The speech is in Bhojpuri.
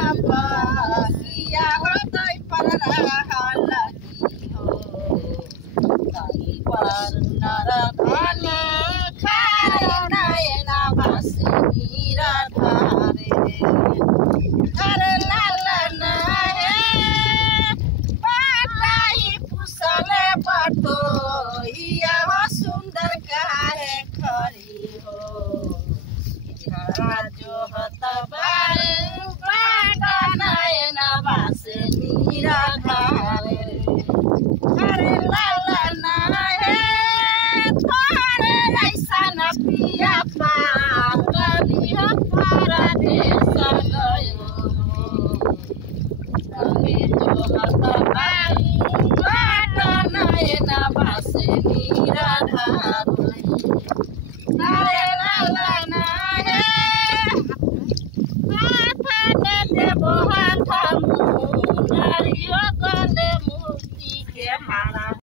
बसिया होतै पर लगी हो ताई पर नरधनी खारे नयना बसनी राधारे अरे लालन हे पाटाई पुसले पटो हिया हो सुंदर काहे खरी हो घरा जो हता बार पाटा नयना बसनी राधारे अरे लालन हे तोरे ऐसा न पिया पागली हो परदेस गयो तारे जो हता बाई पाटा नयना बसनी राधारे अरे लालन हे हाथ दे देबो हाथ मुनरियो